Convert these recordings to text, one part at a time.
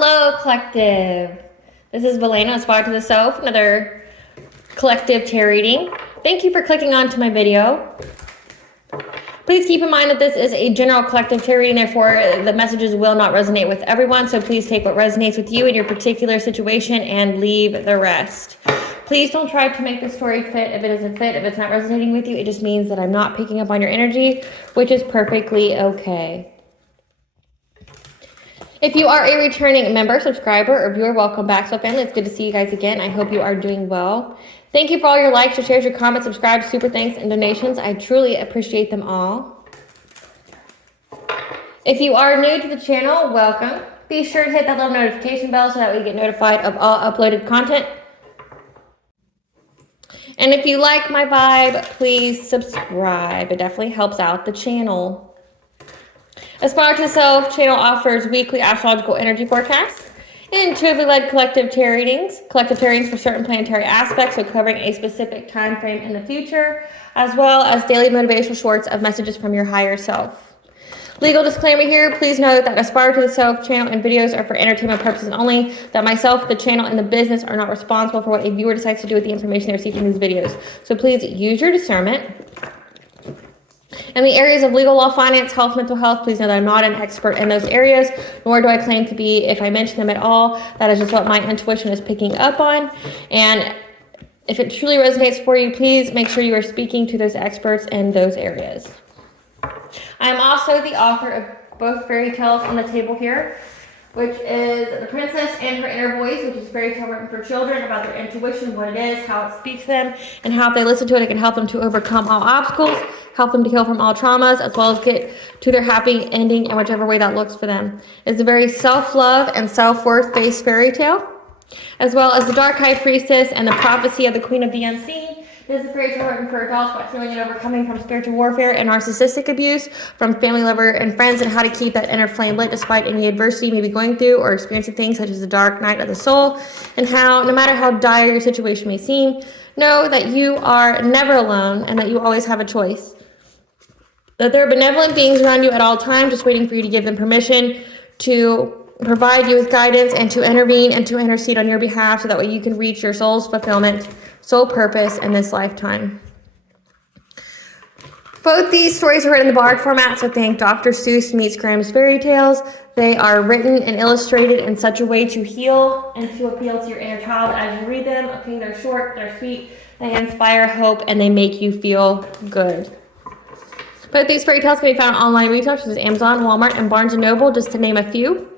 Hello, collective. This is Belena, Aspire to the Self, another collective tarot reading. Thank you for clicking on to my video. Please keep in mind that this is a general collective tarot reading, therefore the messages will not resonate with everyone, so please take what resonates with you in your particular situation and leave the rest. Please don't try to make the story fit if it doesn't fit. If it's not resonating with you, it just means that I'm not picking up on your energy, which is perfectly okay. If you are a returning member, subscriber, or viewer, welcome back. So family, it's good to see you guys again. I hope you are doing well. Thank you for all your likes, your shares, your comments, subscribes, super thanks, and donations. I truly appreciate them all. If you are new to the channel, welcome. Be sure to hit that little notification bell so that way you get notified of all uploaded content. And if you like my vibe, please subscribe. It definitely helps out the channel. Aspire to the Self channel offers weekly astrological energy forecasts, intuitively led collective tarot readings for certain planetary aspects, so covering a specific time frame in the future, as well as daily motivational shorts of messages from your higher self. Legal disclaimer here, please note that Aspire to the Self channel and videos are for entertainment purposes only, that myself, the channel, and the business are not responsible for what a viewer decides to do with the information they receive from these videos. So please use your discernment. In the areas of legal, law, finance, health, mental health, please know that I'm not an expert in those areas, nor do I claim to be. If I mention them at all, that is just what my intuition is picking up on. And if it truly resonates for you, please make sure you are speaking to those experts in those areas. I am also the author of both fairy tales on the table here, which is The Princess and Her Inner Voice, which is a fairy tale written for children about their intuition, what it is, how it speaks to them, and how if they listen to it, it can help them to overcome all obstacles, help them to heal from all traumas, as well as get to their happy ending in whichever way that looks for them. It's a very self-love and self-worth based fairy tale, as well as The Dark High Priestess and The Prophecy of the Queen of the Unseen. This is a fairy tale written for adults about healing and overcoming from spiritual warfare and narcissistic abuse from family, lover, and friends, and how to keep that inner flame lit despite any adversity you may be going through or experiencing things such as the dark night of the soul, and how, no matter how dire your situation may seem, know that you are never alone and that you always have a choice. That there are benevolent beings around you at all times, just waiting for you to give them permission to provide you with guidance and to intervene and to intercede on your behalf so that way you can reach your soul's fulfillment, soul purpose in this lifetime. Both these stories are written in the Bard format, so think Dr. Seuss meets Grimm's fairy tales. They are written and illustrated in such a way to heal and to appeal to your inner child as you read them. Okay, they're short, they're sweet, they inspire hope, and they make you feel good. Both these fairy tales can be found on online retail, such as Amazon, Walmart, and Barnes & Noble, just to name a few.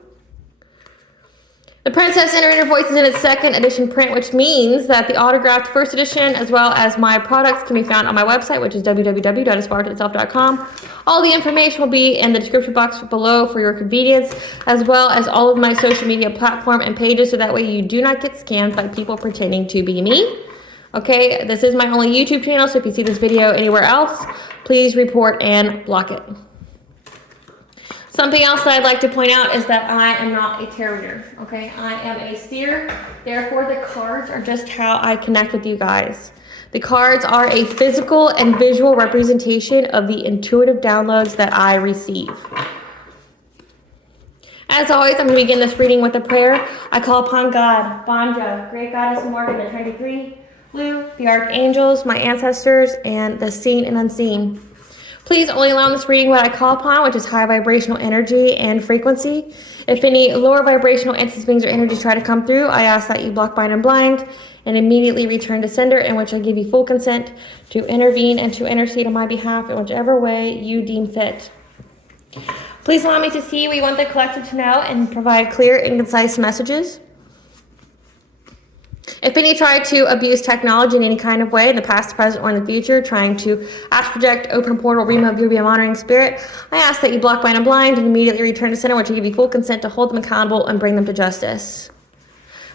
The Princess and Her Inner Voice is in its second edition print, which means that the autographed first edition, as well as my products, can be found on my website, which is www.aspiraltotheself.com. All the information will be in the description box below for your convenience, as well as all of my social media platform and pages, so that way you do not get scammed by people pretending to be me. Okay, this is my only YouTube channel, so if you see this video anywhere else, please report and block it. Something else that I'd like to point out is that I am not a tarot reader, okay? I am a seer, therefore the cards are just how I connect with you guys. The cards are a physical and visual representation of the intuitive downloads that I receive. As always, I'm going to begin this reading with a prayer. I call upon God, Banja, Great Goddess Morgan, the Trinity Three, Blue, the Archangels, my ancestors, and the seen and unseen. Please only allow in this reading what I call upon, which is high vibrational energy and frequency. If any lower vibrational entities, beings, or energies try to come through, I ask that you block, bind, and blind, and immediately return to sender, in which I give you full consent to intervene and to intercede on my behalf in whichever way you deem fit. Please allow me to see what you want the collective to know and provide clear and concise messages. If any try to abuse technology in any kind of way, in the past, present, or in the future, trying to astral project, open a portal, remove you, be a monitoring spirit, I ask that you block, bind, and blind, and immediately return to center, which will give you full consent to hold them accountable and bring them to justice.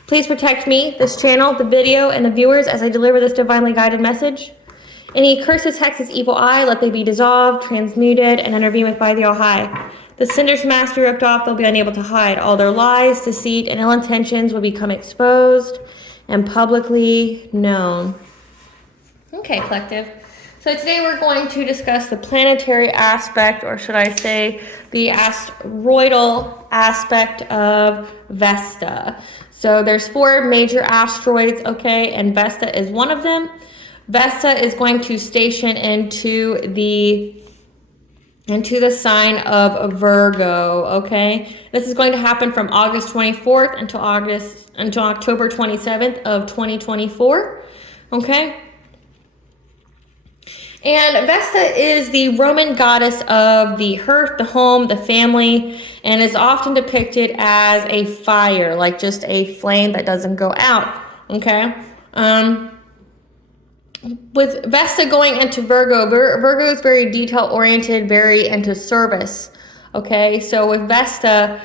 Please protect me, this channel, the video, and the viewers as I deliver this divinely guided message. Any curses, hexes, evil eye, let they be dissolved, transmuted, and intervened with by the All-High. The cinder's master ripped off, they'll be unable to hide. All their lies, deceit, and ill intentions will become exposed and publicly known. Okay, collective. So today we're going to discuss the planetary aspect, or should I say the asteroidal aspect of Vesta. So there's 4 major asteroids, okay, and Vesta is one of them. Vesta is going to station into the sign of Virgo, okay? This is going to happen from August 24th until October 27th of 2024, okay? And Vesta is the Roman goddess of the hearth, the home, the family, and is often depicted as a fire, like just a flame that doesn't go out, okay? With Vesta going into Virgo, Virgo is very detail-oriented, very into service, okay? So with Vesta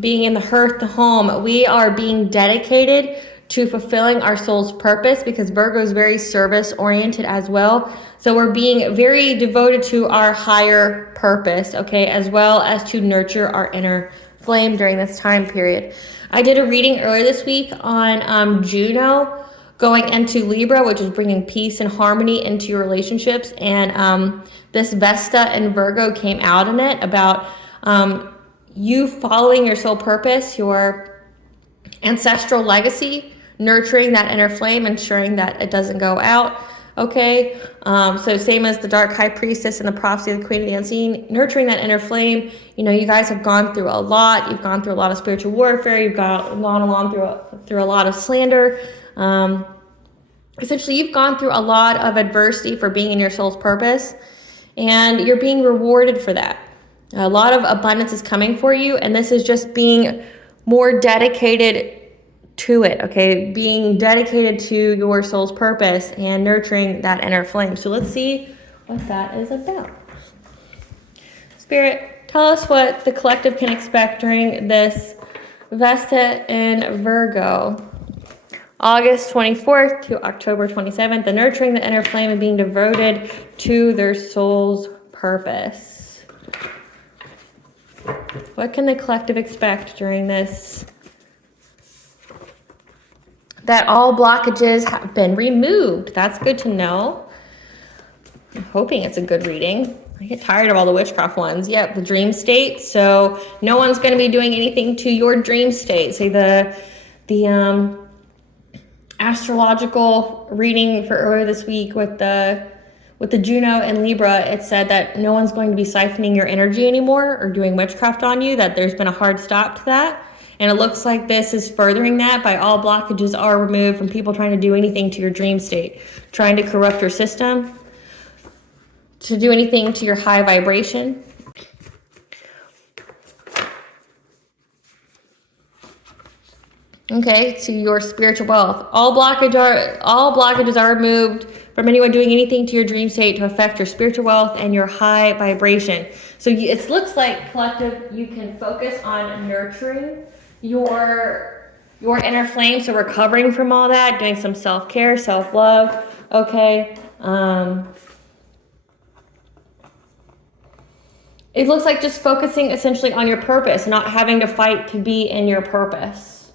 being in the hearth, the home, we are being dedicated to fulfilling our soul's purpose, because Virgo is very service-oriented as well. So we're being very devoted to our higher purpose, okay, as well as to nurture our inner flame during this time period. I did a reading earlier this week on Juno going into Libra, which is bringing peace and harmony into your relationships. And this Vesta and Virgo came out in it about you following your soul purpose, your ancestral legacy, nurturing that inner flame, ensuring that it doesn't go out, okay? So same as the Dark High Priestess and the Prophecy of the Queen of the Unseen, nurturing that inner flame. You know, you guys have gone through a lot. You've gone through a lot of spiritual warfare. You've gone along through a lot of slander. Essentially, you've gone through a lot of adversity for being in your soul's purpose, and you're being rewarded for that. A lot of abundance is coming for you, and this is just being more dedicated to it, okay? Being dedicated to your soul's purpose and nurturing that inner flame. So let's see what that is about. Spirit, tell us what the collective can expect during this Vesta in Virgo. August 24th to October 27th, the nurturing the inner flame and being devoted to their soul's purpose. What can the collective expect during this? That all blockages have been removed. That's good to know. I'm hoping it's a good reading. I get tired of all the witchcraft ones. Yep, the dream state. So no one's going to be doing anything to your dream state. Say the astrological reading for earlier this week with the Juno and Libra, it said that no one's going to be siphoning your energy anymore or doing witchcraft on you, that there's been a hard stop to that. And it looks like this is furthering that by all blockages are removed from people trying to do anything to your dream state, trying to corrupt your system, to do anything to your high vibration. Okay, to your spiritual wealth. All blockages are removed from anyone doing anything to your dream state to affect your spiritual wealth and your high vibration. So it looks like, collective, you can focus on nurturing your inner flame, so recovering from all that, doing some self-care, self-love, okay? It looks like just focusing essentially on your purpose, not having to fight to be in your purpose,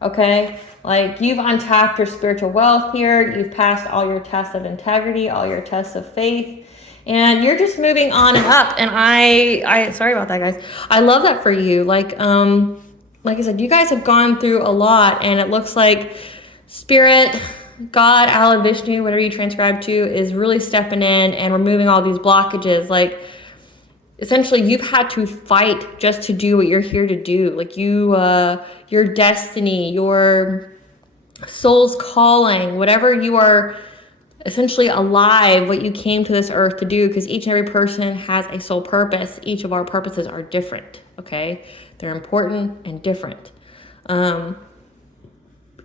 okay? Like, you've untapped your spiritual wealth here, you've passed all your tests of integrity, all your tests of faith, and you're just moving on and up. And I sorry about that, guys. I love that for you. Like I said, you guys have gone through a lot, and it looks like Spirit, God, Allah, Vishnu, whatever you transcribe to, is really stepping in and removing all these blockages. Like, essentially, you've had to fight just to do what you're here to do. Like, your destiny, your soul's calling, whatever you are essentially alive, what you came to this earth to do, because each and every person has a soul purpose. Each of our purposes are different, okay? They're important and different.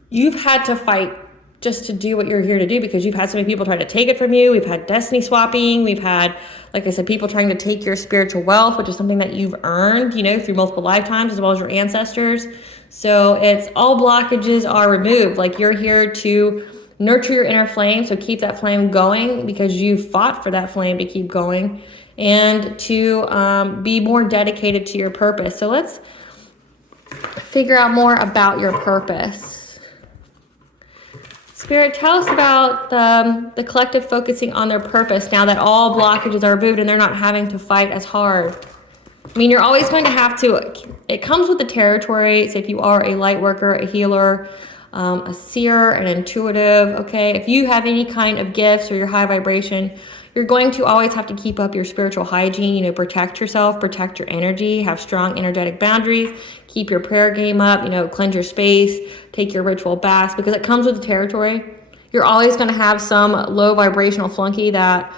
You've had to fight just to do what you're here to do, because you've had so many people try to take it from you. We've had destiny swapping. We've had, like I said, people trying to take your spiritual wealth, which is something that you've earned, you know, through multiple lifetimes, as well as your ancestors. So it's all blockages are removed. Like, you're here to nurture your inner flame, so keep that flame going, because you fought for that flame to keep going, and to be more dedicated to your purpose. So let's figure out more about your purpose. Spirit, tell us about the collective focusing on their purpose now that all blockages are removed and they're not having to fight as hard. I mean, you're always going to have to, it comes with the territory. So if you are a light worker, a healer, a seer, an intuitive, okay? If you have any kind of gifts or you're high vibration, you're going to always have to keep up your spiritual hygiene, you know, protect yourself, protect your energy, have strong energetic boundaries, keep your prayer game up, you know, cleanse your space, take your ritual baths, because it comes with the territory. You're always going to have some low vibrational flunky that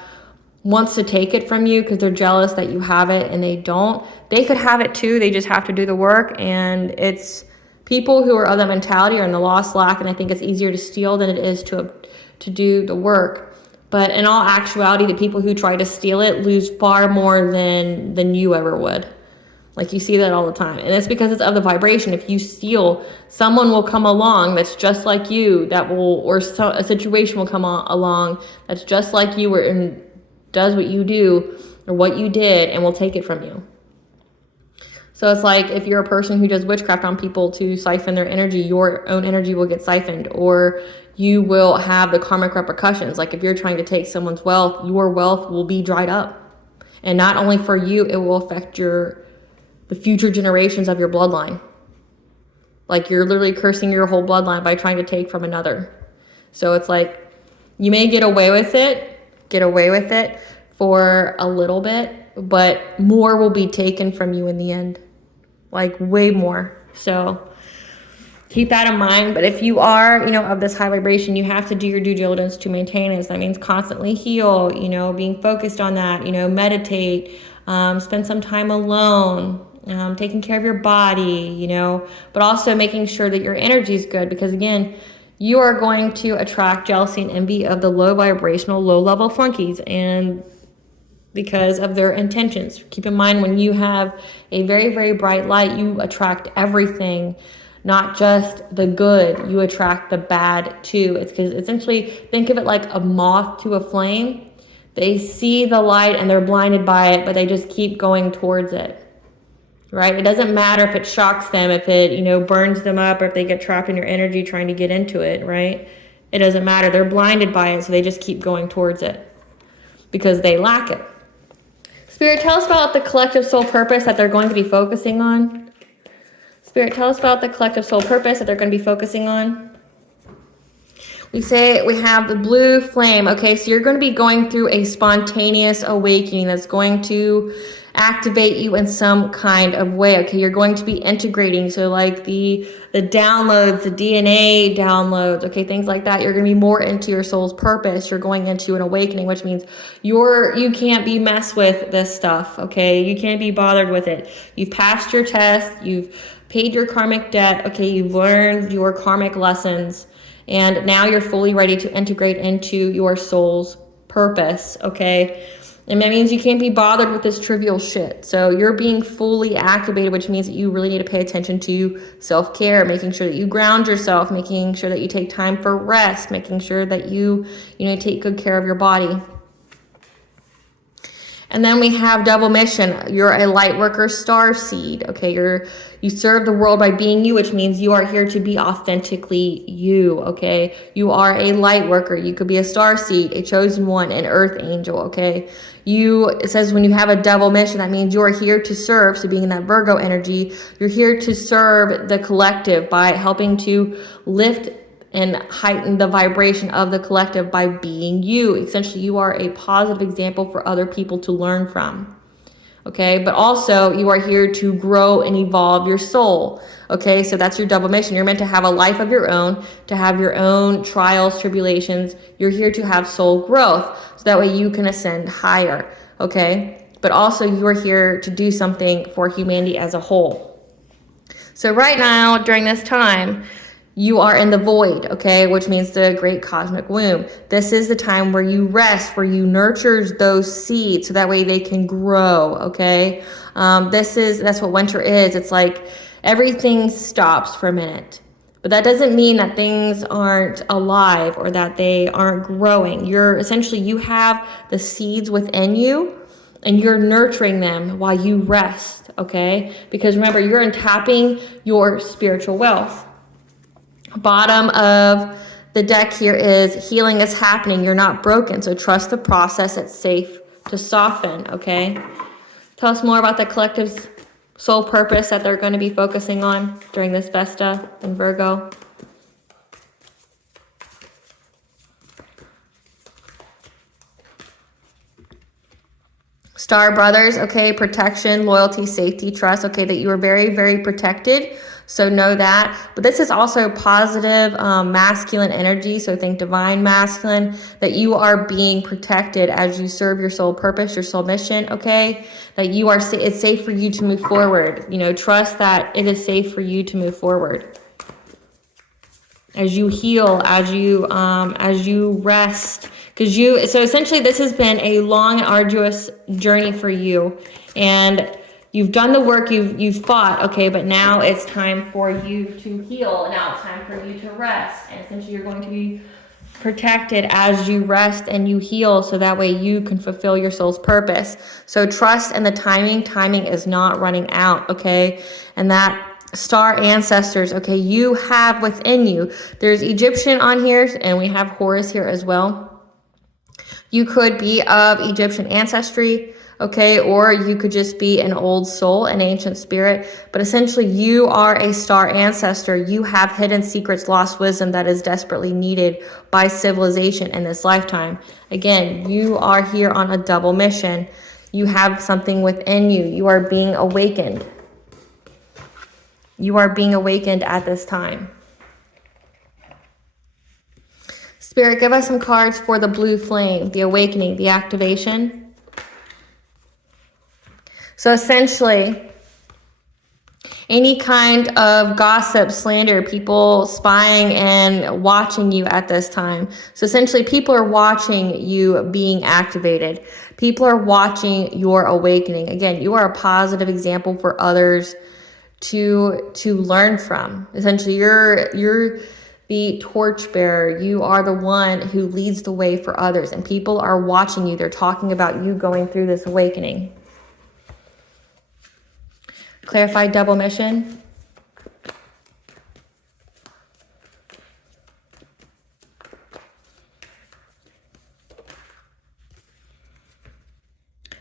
wants to take it from you because they're jealous that you have it and they don't. They could have it too. They just have to do the work. And it's people who are of that mentality are in the lost lack. And I think it's easier to steal than it is to do the work. But in all actuality, the people who try to steal it lose far more than you ever would. Like, you see that all the time. And it's because it's of the vibration. If you steal, someone will come along that's just like you, a situation will come along that's just like you, and does what you do or what you did, and will take it from you. So it's like if you're a person who does witchcraft on people to siphon their energy, your own energy will get siphoned, or you will have the karmic repercussions. Like if you're trying to take someone's wealth, your wealth will be dried up. And not only for you, it will affect the future generations of your bloodline. Like you're literally cursing your whole bloodline by trying to take from another. So it's like you may get away with it for a little bit, but more will be taken from you in the end. Like way more. So keep that in mind. But if you are, you know, of this high vibration, you have to do your due diligence to maintain it. So that means constantly heal, you know, being focused on that, you know, meditate, spend some time alone, taking care of your body, you know, but also making sure that your energy is good, because again, you are going to attract jealousy and envy of the low vibrational, low level flunkies, and because of their intentions. Keep in mind, when you have a very, very bright light, you attract everything, not just the good, you attract the bad too. It's because essentially, think of it like a moth to a flame. They see the light and they're blinded by it, but they just keep going towards it, right? It doesn't matter if it shocks them, if it, you know, burns them up, or if they get trapped in your energy trying to get into it, right? It doesn't matter. They're blinded by it, so they just keep going towards it because they lack it. Spirit, tell us about the collective soul purpose that they're going to be focusing on. Spirit, tell us about the collective soul purpose that they're going to be focusing on. We say we have the blue flame. Okay, so you're going to be going through a spontaneous awakening that's going to activate you in some kind of way. Okay, you're going to be integrating. So like the downloads, the DNA downloads, okay, things like that. You're going to be more into your soul's purpose. You're going into an awakening, which means you can't be messed with this stuff. Okay, you can't be bothered with it. You've passed your test. You've paid your karmic debt. Okay, you've learned your karmic lessons. And now you're fully ready to integrate into your soul's purpose, okay? And that means you can't be bothered with this trivial shit. So you're being fully activated, which means that you really need to pay attention to self-care, making sure that you ground yourself, making sure that you take time for rest, making sure that you take good care of your body. And then we have double mission. You're a light worker, star seed. Okay, you serve the world by being you, which means you are here to be authentically you. Okay, you are a light worker. You could be a star seed, a chosen one, an earth angel. Okay, it says when you have a double mission, that means you are here to serve. So being in that Virgo energy, you're here to serve the collective by helping to lift and heighten the vibration of the collective by being you. Essentially, you are a positive example for other people to learn from. Okay, but also you are here to grow and evolve your soul. Okay, so that's your double mission. You're meant to have a life of your own, to have your own trials, tribulations. You're here to have soul growth, so that way you can ascend higher. Okay, but also you are here to do something for humanity as a whole. So right now, during this time, you are in the void, okay, which means the great cosmic womb. This is the time where you rest, where you nurture those seeds so that way they can grow, okay? That's what winter is. It's like everything stops for a minute. But that doesn't mean that things aren't alive or that they aren't growing. You have the seeds within you and you're nurturing them while you rest, okay? Because remember, you're untapping your spiritual wealth. Bottom of the deck here is healing is happening. You're not broken. So trust the process. It's safe to soften, okay? Tell us more about the collective's soul purpose that they're going to be focusing on during this Vesta in Virgo. Star brothers, okay, protection, loyalty, safety, trust, okay, that you are very, very protected. So know that. But this is also positive masculine energy. So think divine masculine, that you are being protected as you serve your soul purpose, your soul mission, okay? That you are, it's safe for you to move forward. You know, trust that it is safe for you to move forward. As you heal, as you rest, so essentially this has been a long, arduous journey for you, and you've done the work, you've fought, okay, but now it's time for you to heal. Now it's time for you to rest, and essentially you're going to be protected as you rest and you heal, so that way you can fulfill your soul's purpose. So trust in the timing is not running out, okay? And that star ancestors, okay, you have within you, there's Egyptian on here, and we have Horus here as well. You could be of Egyptian ancestry, okay, or you could just be an old soul, an ancient spirit, but essentially you are a star ancestor. You have hidden secrets, lost wisdom that is desperately needed by civilization in this lifetime. Again, you are here on a double mission. You have something within you. You are being awakened. You are being awakened at this time. Spirit, give us some cards for the blue flame, the awakening, the activation. So essentially, any kind of gossip, slander, people spying and watching you at this time. So essentially, people are watching you being activated. People are watching your awakening. Again, you are a positive example for others to learn from. Essentially, you're the torchbearer. You are the one who leads the way for others, and people are watching you. They're talking about you going through this awakening. Clarified double mission.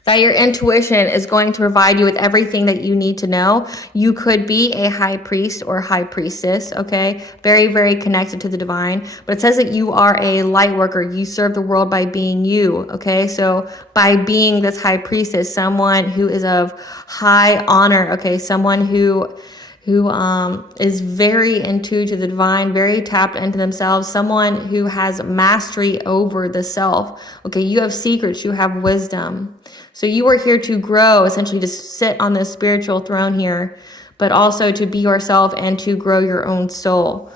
That your intuition is going to provide you with everything that you need to know. You could be a high priest or high priestess, okay? Very, very connected to the divine. But it says that you are a light worker. You serve the world by being you, okay? So by being this high priestess, someone who is of high honor, okay? Someone who is very into the divine, very tapped into themselves, someone who has mastery over the self, okay? You have secrets, you have wisdom. So you are here to grow, essentially to sit on this spiritual throne here, but also to be yourself and to grow your own soul.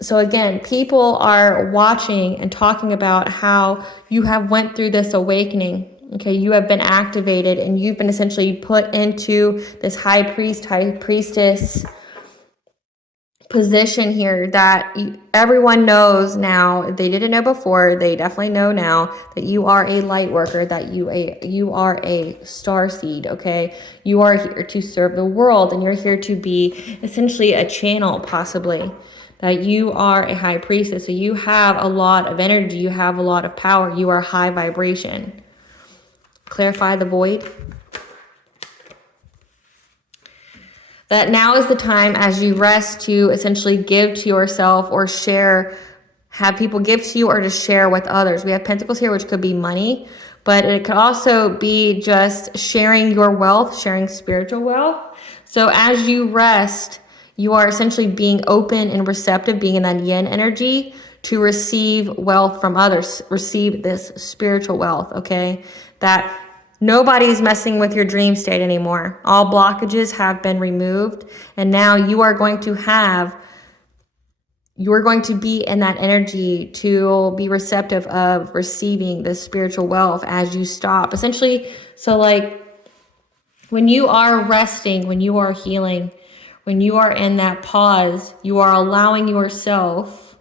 So again, people are watching and talking about how you have went through this awakening. Okay, you have been activated and you've been essentially put into this high priest, high priestess position here that everyone knows now. If they didn't know before, they definitely know now that you are a light worker, that you are a star seed, okay? You are here to serve the world, and you're here to be essentially a channel, possibly. That you are a high priestess, so you have a lot of energy, you have a lot of power, you are high vibration. Clarify the void. That now is the time as you rest to essentially give to yourself or share, have people give to you or to share with others. We have pentacles here, which could be money, but it could also be just sharing your wealth, sharing spiritual wealth. So as you rest, you are essentially being open and receptive, being in that yin energy to receive wealth from others, receive this spiritual wealth, okay? That nobody's messing with your dream state anymore. All blockages have been removed, and now you are going to be in that energy to be receptive of receiving this spiritual wealth as you stop. Essentially, so like when you are resting, when you are healing, when you are in that pause, you are allowing yourself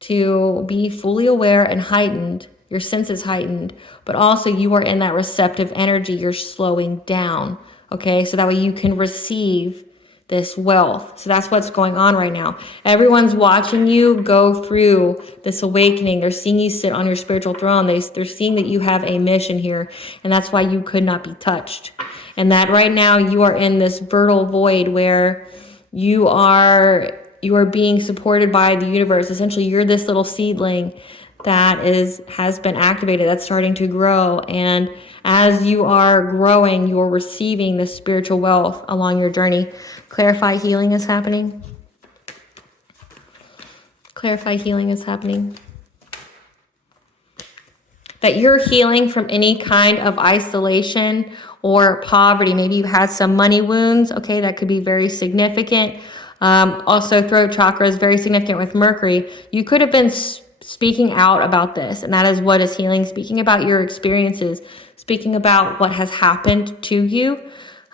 to be fully aware and heightened, your senses heightened, but also you are in that receptive energy. You're slowing down, okay? So that way you can receive this wealth. So that's what's going on right now. Everyone's watching you go through this awakening. They're seeing you sit on your spiritual throne. They're seeing that you have a mission here, and that's why you could not be touched. And that right now you are in this fertile void where you are being supported by the universe. Essentially, you're this little seedling that has been activated, that's starting to grow. And as you are growing, you're receiving this spiritual wealth along your journey. Clarify healing is happening. Clarify healing is happening. That you're healing from any kind of isolation or poverty. Maybe you had some money wounds. Okay, that could be very significant. Also, throat chakra is very significant with Mercury. You could have been speaking out about this, and that is what is healing. Speaking about your experiences, speaking about what has happened to you,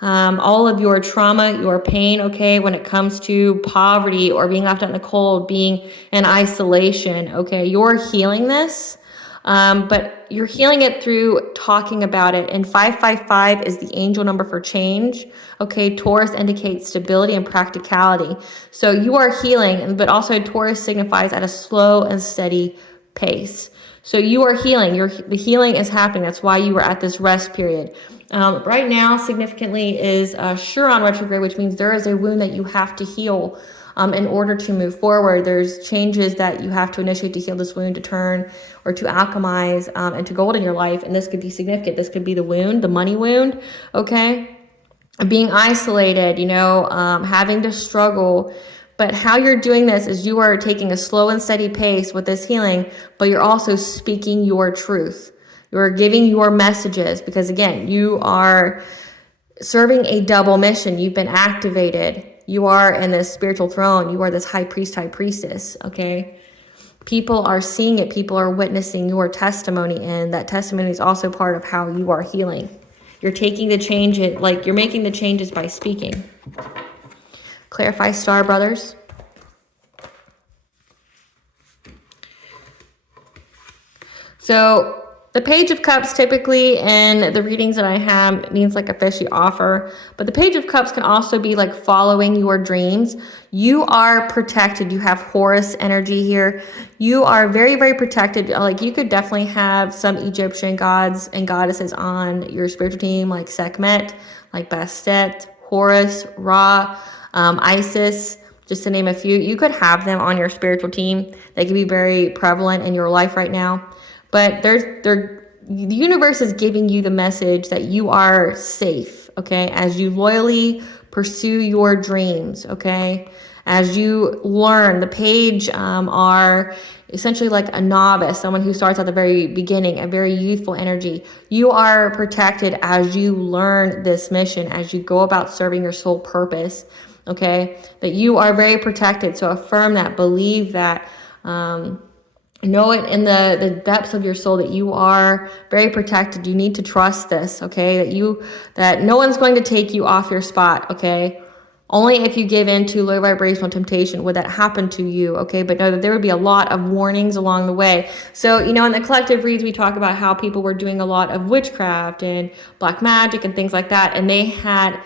all of your trauma, your pain, okay, when it comes to poverty or being left out in the cold, being in isolation, okay, you're healing this. But you're healing it through talking about it. And 555 is the angel number for change. Okay, Taurus indicates stability and practicality. So you are healing, but also Taurus signifies at a slow and steady pace. So you are healing. The healing is happening. That's why you were at this rest period. Right now, significantly, is Chiron retrograde, which means there is a wound that you have to heal. In order to move forward, there's changes that you have to initiate to heal this wound, to turn or to alchemize into gold in your life. And this could be significant. This could be the wound, the money wound, okay? Being isolated, having to struggle. But how you're doing this is you are taking a slow and steady pace with this healing, but you're also speaking your truth. You're giving your messages because, again, you are serving a double mission. You've been activated. You are in this spiritual throne. You are this high priest, high priestess, okay? People are seeing it. People are witnessing your testimony, and that testimony is also part of how you are healing. You're taking the change, you're making the changes by speaking. Clarify, star brothers. So the Page of Cups typically in the readings that I have means like a fishy offer, but the Page of Cups can also be like following your dreams. You are protected. You have Horus energy here. You are very, very protected. Like you could definitely have some Egyptian gods and goddesses on your spiritual team, like Sekhmet, like Bastet, Horus, Ra, Isis, just to name a few. You could have them on your spiritual team. They could be very prevalent in your life right now. But the universe is giving you the message that you are safe, okay? As you loyally pursue your dreams, okay? As you learn, the page are essentially like a novice, someone who starts at the very beginning, a very youthful energy. You are protected as you learn this mission, as you go about serving your soul purpose, okay? That you are very protected. So affirm that, believe that, know it in the depths of your soul that you are very protected. You need to trust this, okay? That no one's going to take you off your spot, okay? Only if you give in to low vibrational temptation would that happen to you, okay? But know that there would be a lot of warnings along the way. So, in the collective reads, we talk about how people were doing a lot of witchcraft and black magic and things like that, and they had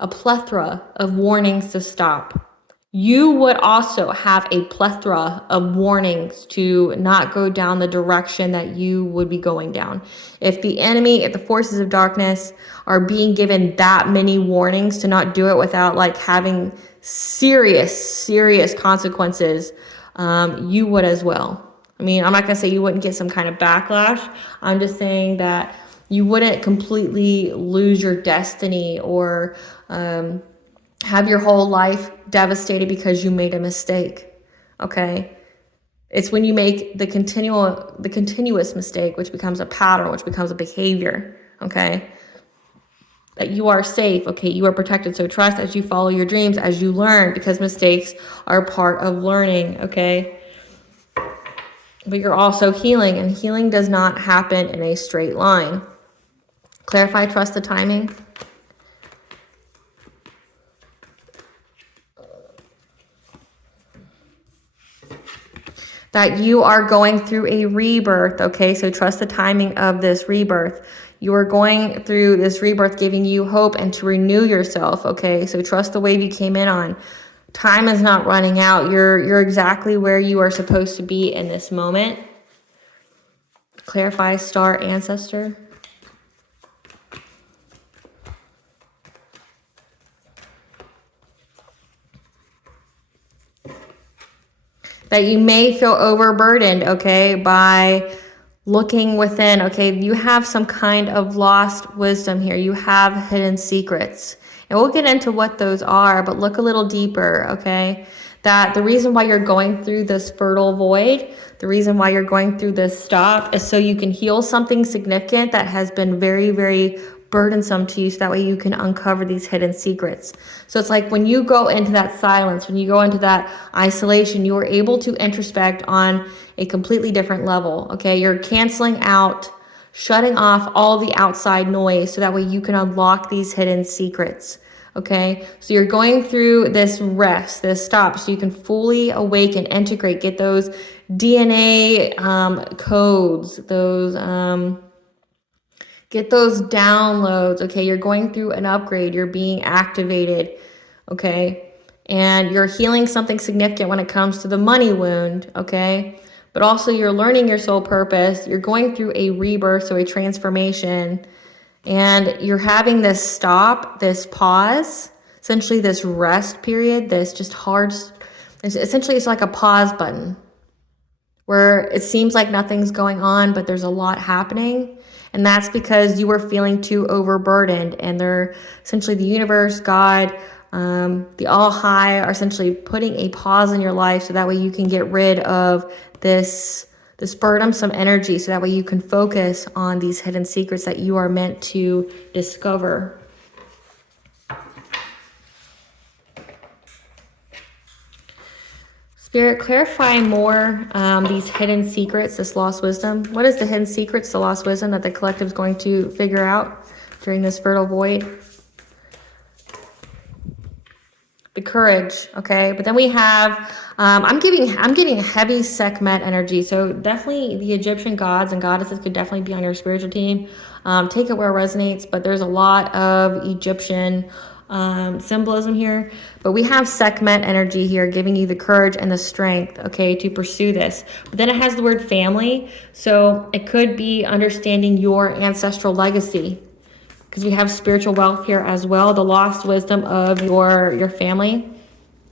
a plethora of warnings to stop. You would also have a plethora of warnings to not go down the direction that you would be going down. If the forces of darkness are being given that many warnings to not do it without having serious consequences, you would as well. I'm not going to say you wouldn't get some kind of backlash. I'm just saying that you wouldn't completely lose your destiny or have your whole life devastated because you made a mistake, okay? It's when you make the continuous mistake, which becomes a pattern, which becomes a behavior, okay? That you are safe, okay? You are protected. So trust as you follow your dreams, as you learn, because mistakes are part of learning, okay? But you're also healing, and healing does not happen in a straight line. Clarify, trust the timing. That you are going through a rebirth, okay? So trust the timing of this rebirth. You are going through this rebirth, giving you hope and to renew yourself, okay? So trust the wave you came in on. Time is not running out. You're exactly where you are supposed to be in this moment. Clarify, star, ancestor. That you may feel overburdened, okay, by looking within, okay? You have some kind of lost wisdom here. You have hidden secrets. And we'll get into what those are, but look a little deeper, okay? That the reason why you're going through this fertile void, the reason why you're going through this stop is so you can heal something significant that has been very, very burdensome to you, so that way you can uncover these hidden secrets. So it's like when you go into that silence, when you go into that isolation, you are able to introspect on a completely different level, okay? You're canceling out, shutting off all the outside noise so that way you can unlock these hidden secrets, okay? So you're going through this rest, this stop, so you can fully awaken, integrate, get those DNA codes, those get those downloads, okay? You're going through an upgrade. You're being activated, okay? And you're healing something significant when it comes to the money wound, okay? But also you're learning your soul purpose. You're going through a rebirth, so a transformation. And you're having this stop, this pause, essentially this rest period, this just hard, essentially it's like a pause button where it seems like nothing's going on, but there's a lot happening. And that's because you were feeling too overburdened, and they're essentially the universe, God, the all high are essentially putting a pause in your life so that way you can get rid of this burdensome energy, so that way you can focus on these hidden secrets that you are meant to discover. Spirit, clarify more these hidden secrets, this lost wisdom. What is the hidden secrets, the lost wisdom that the collective is going to figure out during this fertile void? The courage, okay? But then we have, I'm getting heavy Sekhmet energy. So definitely the Egyptian gods and goddesses could definitely be on your spiritual team. Take it where it resonates, but there's a lot of Egyptian symbolism here, but we have Sekhmet energy here giving you the courage and the strength, okay, to pursue this. But then it has the word family, so it could be understanding your ancestral legacy, because we have spiritual wealth here as well, the lost wisdom of your family.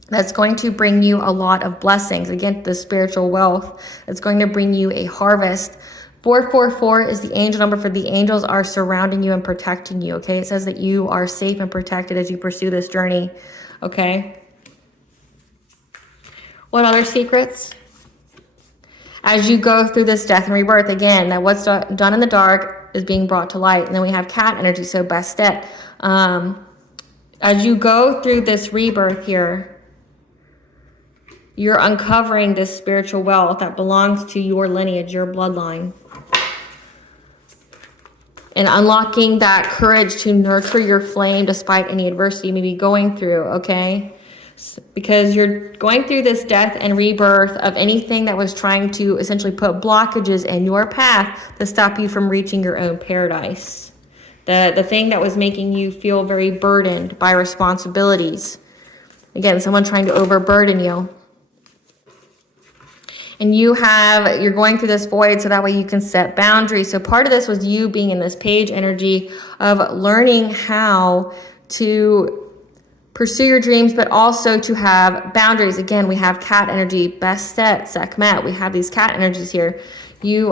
That's going to bring you a lot of blessings. Again, the spiritual wealth that's going to bring you a harvest. 444 is the angel number for the angels are surrounding you and protecting you, okay? It says that you are safe and protected as you pursue this journey, okay? What other secrets? As you go through this death and rebirth, again, that what's done in the dark is being brought to light. And then we have cat energy, so Bastet. As you go through this rebirth here, you're uncovering this spiritual wealth that belongs to your lineage, your bloodline. And unlocking that courage to nurture your flame despite any adversity you may be going through, okay? Because you're going through this death and rebirth of anything that was trying to essentially put blockages in your path to stop you from reaching your own paradise. The thing that was making you feel very burdened by responsibilities. Again, someone trying to overburden you. And you're going through this void so that way you can set boundaries. So part of this was you being in this page energy of learning how to pursue your dreams, but also to have boundaries. Again, we have cat energy, Bastet, Sekhmet. We have these cat energies here. You've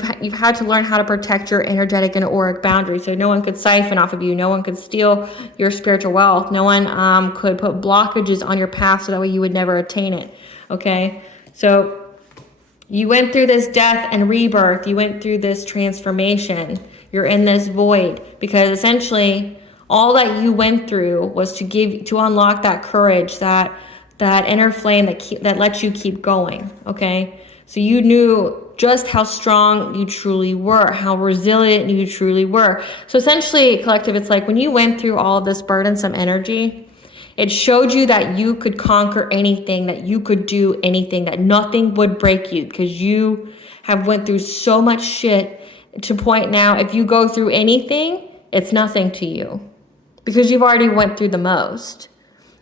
had to learn how to protect your energetic and auric boundaries. So no one could siphon off of you. No one could steal your spiritual wealth. No one could put blockages on your path so that way you would never attain it. Okay? So you went through this death and rebirth. You went through this transformation. You're in this void because essentially all that you went through was to unlock that courage, that inner flame that lets you keep going. Okay, so you knew just how strong you truly were, how resilient you truly were. So essentially, collective, it's like when you went through all of this burdensome energy, it showed you that you could conquer anything, that you could do anything, that nothing would break you because you have went through so much shit to point now, if you go through anything, it's nothing to you because you've already went through the most.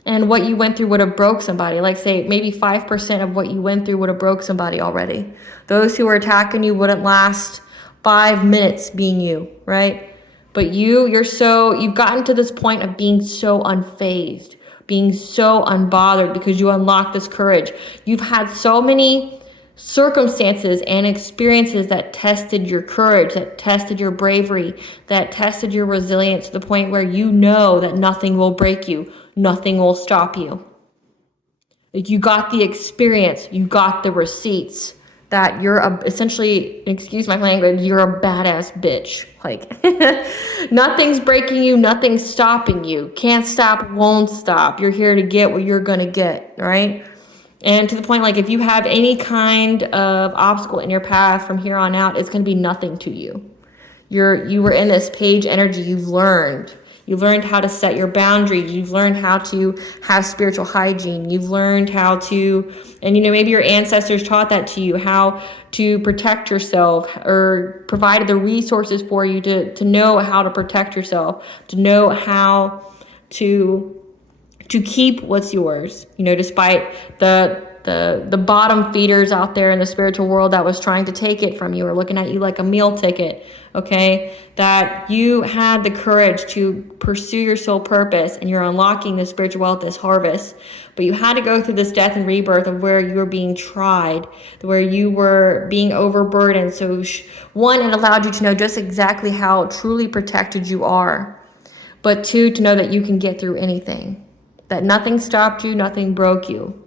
And what you went through would have broke somebody. Like say maybe 5% of what you went through would have broke somebody already. Those who were attacking you wouldn't last 5 minutes being you, right? But you've gotten to this point of being so unfazed, being so unbothered because you unlocked this courage. You've had so many circumstances and experiences that tested your courage, that tested your bravery, that tested your resilience to the point where you know that nothing will break you, nothing will stop you. Like you got the experience, you got the receipts that you're essentially, excuse my language, you're a badass bitch. Like nothing's breaking you, nothing's stopping you. Can't stop, won't stop. You're here to get what you're gonna get, right? And to the point, like if you have any kind of obstacle in your path from here on out, it's going to be nothing to you. You were in this page energy. You've learned how to set your boundaries. You've learned how to have spiritual hygiene. You've learned how to, and maybe your ancestors taught that to you, how to protect yourself or provided the resources for you to know how to protect yourself, to know how to keep what's yours, despite the bottom feeders out there in the spiritual world that was trying to take it from you or looking at you like a meal ticket, okay? That you had the courage to pursue your soul purpose and you're unlocking this spiritual wealth, this harvest. But you had to go through this death and rebirth of where you were being tried, where you were being overburdened. So one, it allowed you to know just exactly how truly protected you are. But two, to know that you can get through anything. That nothing stopped you, nothing broke you.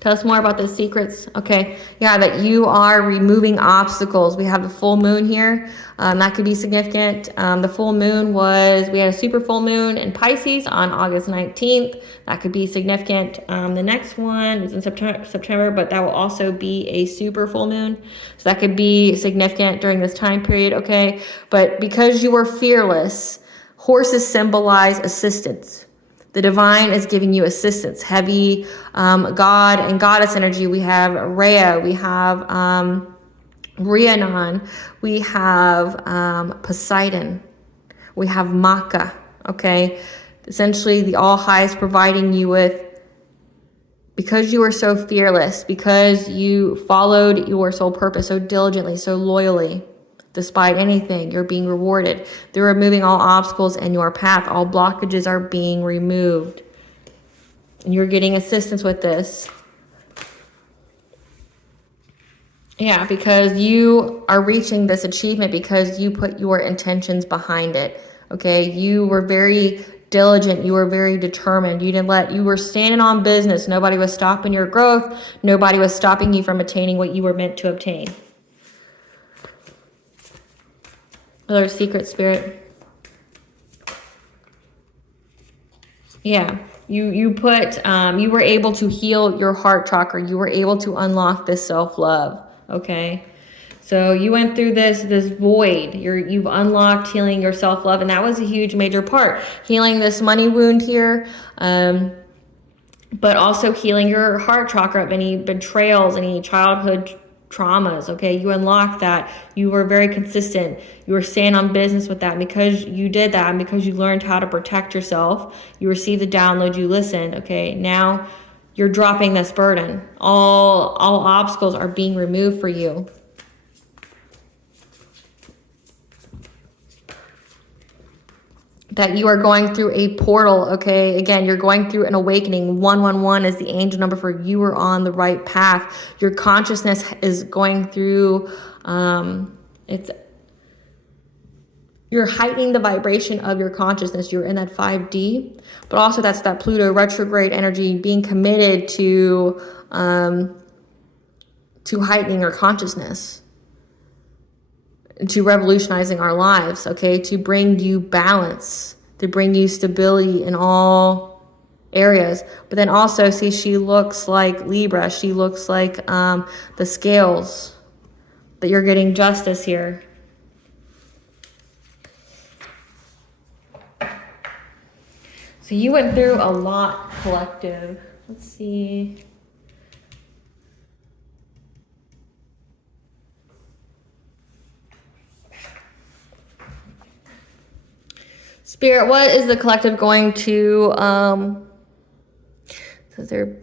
Tell us more about the secrets. Okay, yeah, that you are removing obstacles. We have the full moon here. That could be significant. The full moon we had a super full moon in Pisces on August 19th. That could be significant. The next one is in September, but that will also be a super full moon. So that could be significant during this time period, okay? But because you were fearless, horses symbolize assistance. The divine is giving you assistance. Heavy God and goddess energy. We have Rhea. We have Rhiannon. We have Poseidon. We have Maka. Okay. Essentially, the All High is providing you with, because you were so fearless, because you followed your soul purpose so diligently, so loyally. Despite anything, you're being rewarded. They're removing all obstacles in your path. All blockages are being removed. And you're getting assistance with this. Yeah, because you are reaching this achievement because you put your intentions behind it. Okay, you were very diligent. You were very determined. You were standing on business. Nobody was stopping your growth. Nobody was stopping you from attaining what you were meant to obtain. Another secret, spirit. Yeah, you were able to heal your heart chakra. You were able to unlock this self-love, okay? So you went through this void. You've unlocked healing your self-love, and that was a huge major part. Healing this money wound here, but also healing your heart chakra of any betrayals, any childhood traumas, okay? You unlocked that. You were very consistent. You were staying on business with that. And because you did that, and because you learned how to protect yourself, you received the download, you listened, okay? Now you're dropping this burden. All obstacles are being removed for you. That you are going through a portal, okay? Again, you're going through an awakening. 111 is the angel number for you are on the right path. Your consciousness is going through, you're heightening the vibration of your consciousness. You're in that 5D, but also that's that Pluto retrograde energy, being committed to heightening your consciousness, to revolutionizing our lives, okay? To bring you balance, to bring you stability in all areas. But then also, see, she looks like Libra. She looks like the scales, that you're getting justice here. So you went through a lot, collective. Let's see. Spirit, what is the collective going to, so they're,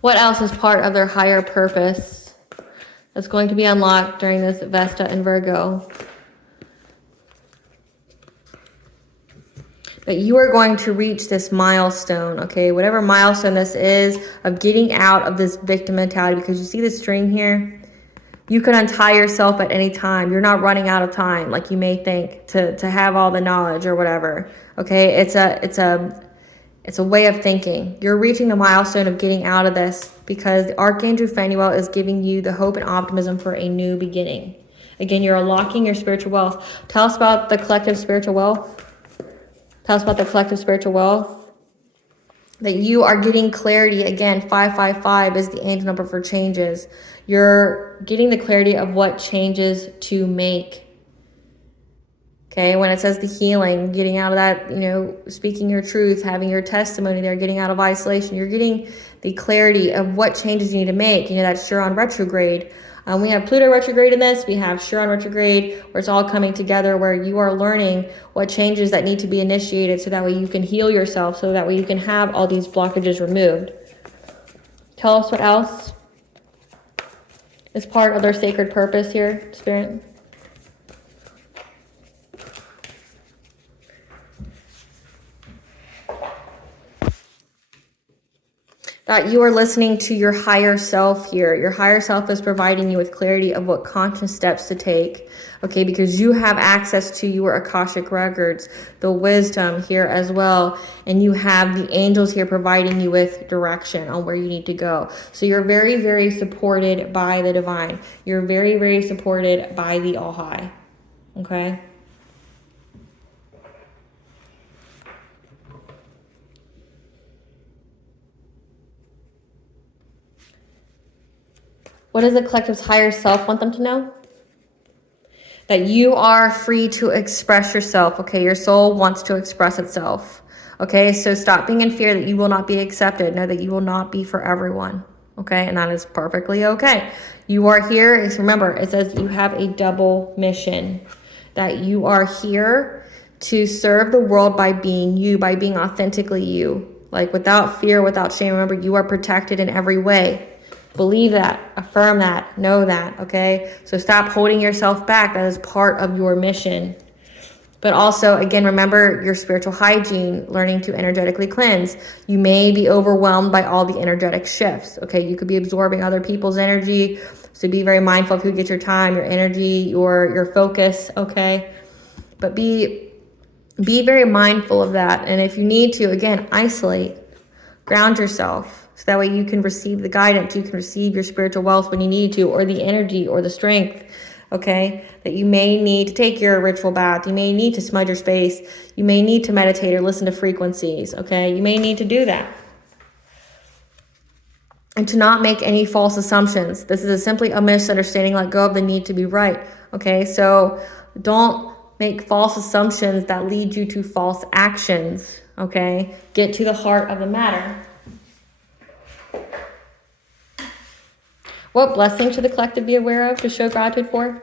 what else is part of their higher purpose that's going to be unlocked during this Vesta and Virgo? That you are going to reach this milestone, okay? Whatever milestone this is of getting out of this victim mentality, because you see the string here? You can untie yourself at any time. You're not running out of time like you may think to have all the knowledge or whatever, okay? It's a way of thinking. You're reaching the milestone of getting out of this because the Archangel Phanuel is giving you the hope and optimism for a new beginning. Again, you're unlocking your spiritual wealth. Tell us about the collective spiritual wealth. Tell us about the collective spiritual wealth. That you are getting clarity. Again, 555 is the angel number for changes. You're getting the clarity of what changes to make. Okay, when it says the healing, getting out of that, you know, speaking your truth, having your testimony there, getting out of isolation, you're getting the clarity of what changes you need to make. You know, that's Chiron retrograde. We have Pluto retrograde in this. We have Chiron retrograde, where it's all coming together, where you are learning what changes that need to be initiated so that way you can heal yourself, so that way you can have all these blockages removed. Tell us what else is part of their sacred purpose here, Spirit. That you are listening to your higher self here. Your higher self is providing you with clarity of what conscious steps to take. Okay, because you have access to your Akashic records, the wisdom here as well. And you have the angels here providing you with direction on where you need to go. So you're very, very supported by the divine. You're very, very supported by the All High. Okay. What does the collective's higher self want them to know? That you are free to express yourself, okay? Your soul wants to express itself, okay? So stop being in fear that you will not be accepted. Know that you will not be for everyone, okay? And that is perfectly okay. You are here. Remember, it says you have a double mission. That you are here to serve the world by being you, by being authentically you. Like without fear, without shame. Remember, you are protected in every way. Believe that, affirm that, know that, okay? So stop holding yourself back. That is part of your mission. But also, again, remember your spiritual hygiene, learning to energetically cleanse. You may be overwhelmed by all the energetic shifts, okay? You could be absorbing other people's energy. So be very mindful of who gets your time, your energy, your focus, okay? But be very mindful of that. And if you need to, again, isolate, ground yourself. So that way you can receive the guidance, you can receive your spiritual wealth when you need to, or the energy or the strength, okay? That you may need to take your ritual bath. You may need to smudge your space. You may need to meditate or listen to frequencies, okay? You may need to do that. And to not make any false assumptions. This is simply a misunderstanding. Let go of the need to be right, okay? So don't make false assumptions that lead you to false actions, okay? Get to the heart of the matter. What blessing should the collective be aware of to show gratitude for?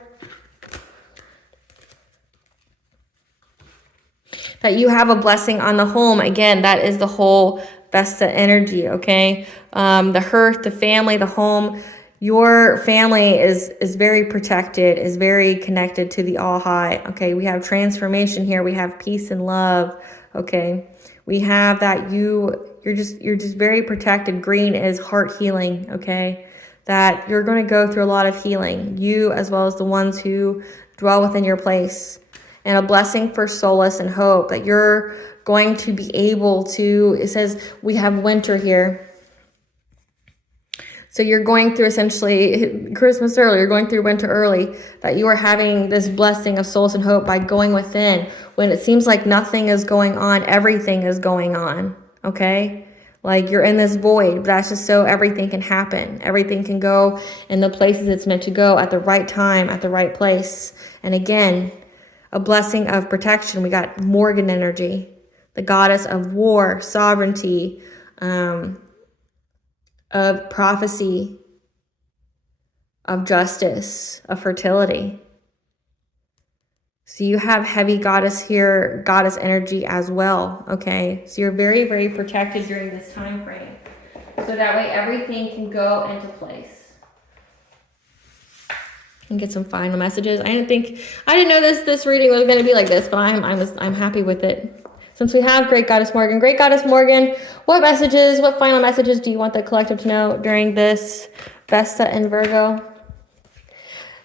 That you have a blessing on the home. Again, that is the whole Vesta energy, okay? The hearth, the family, the home. Your family is very protected, is very connected to the All High, okay? We have transformation here. We have peace and love, okay? We have that you're just very protected. Green is heart healing, okay? That you're going to go through a lot of healing, you as well as the ones who dwell within your place, and a blessing for solace and hope, that you're going to be able to, it says we have winter here. So you're going through essentially Christmas early, you're going through winter early, that you are having this blessing of solace and hope by going within. When it seems like nothing is going on, everything is going on, okay? Like you're in this void, but that's just so everything can happen. Everything can go in the places it's meant to go at the right time, at the right place. And again, a blessing of protection. We got Morgan energy, the goddess of war, sovereignty, of prophecy, of justice, of fertility. So you have heavy goddess here, goddess energy as well, okay? So you're very, very protected during this time frame. So that way everything can go into place. And get some final messages. I didn't know this reading was going to be like this, but I'm happy with it. Since we have Great Goddess Morgan. Great Goddess Morgan, what final messages do you want the collective to know during this Vesta and Virgo?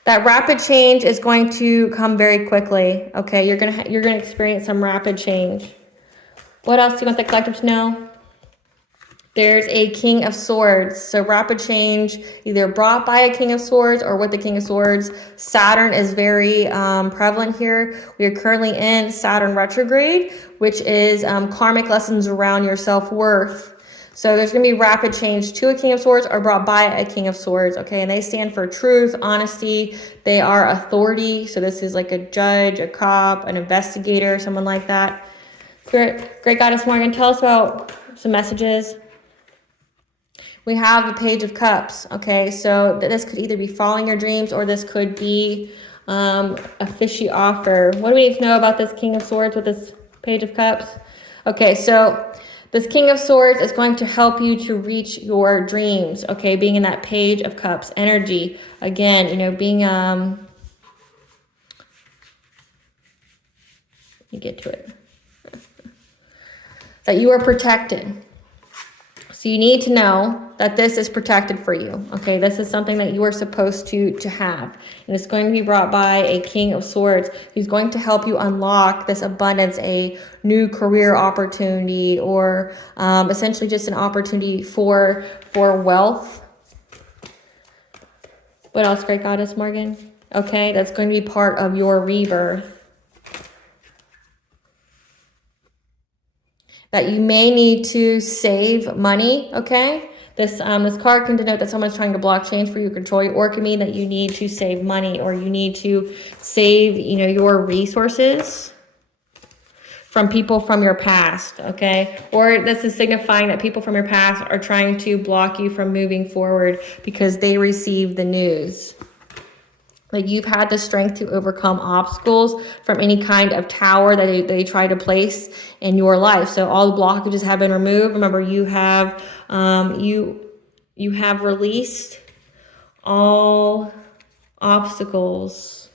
That rapid change is going to come very quickly. Okay, you're gonna experience some rapid change. What else do you want the collective to know? There's a King of Swords. So rapid change, either brought by a King of Swords or with the King of Swords. Saturn is very prevalent here. We are currently in Saturn retrograde, which is karmic lessons around your self-worth. So there's going to be rapid change to a King of Swords or brought by a King of Swords, okay? And they stand for truth, honesty. They are authority. So this is like a judge, a cop, an investigator, someone like that. Great Goddess Morgan, tell us about some messages. We have the Page of Cups, okay? So this could either be following your dreams or this could be a fishy offer. What do we need to know about this King of Swords with this Page of Cups? Okay, so this King of Swords is going to help you to reach your dreams, okay? Being in that Page of Cups energy. Again, you know, being, let me get to it. That you are protected. So you need to know that this is protected for you, okay? This is something that you are supposed to have. And it's going to be brought by a King of Swords who's going to help you unlock this abundance, a new career opportunity, or essentially just an opportunity for wealth. What else, Great Goddess Morgan? Okay, that's going to be part of your rebirth. That you may need to save money, okay? This card can denote that someone's trying to block change for you, control you, or it can mean that you need to save money or you need to save, you know, your resources from people from your past, okay? Or this is signifying that people from your past are trying to block you from moving forward because they received the news. Like you've had the strength to overcome obstacles from any kind of tower that they try to place in your life. So all the blockages have been removed. Remember, you have you have released all obstacles.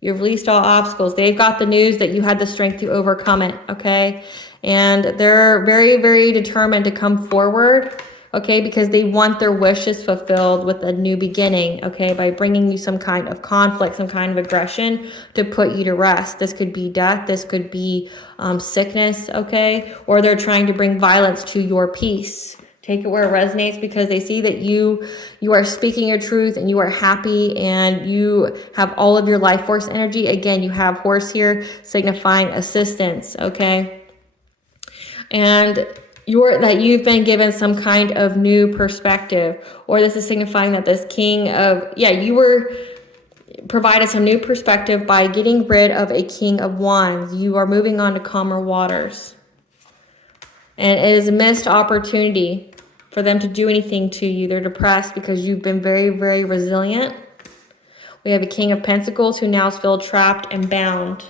You've released all obstacles. They've got the news that you had the strength to overcome it, okay? And they're very, very determined to come forward, okay, because they want their wishes fulfilled with a new beginning, okay, by bringing you some kind of conflict, some kind of aggression to put you to rest. This could be death, this could be sickness, okay, or they're trying to bring violence to your peace. Take it where it resonates because they see that you are speaking your truth and you are happy and you have all of your life force energy. Again, you have horse here signifying assistance, okay, and that you've been given some kind of new perspective, or this is signifying that this King of, you were provided some new perspective by getting rid of a King of Wands. You are moving on to calmer waters. And it is a missed opportunity for them to do anything to you. They're depressed because you've been very, very resilient. We have a King of Pentacles who now feel trapped and bound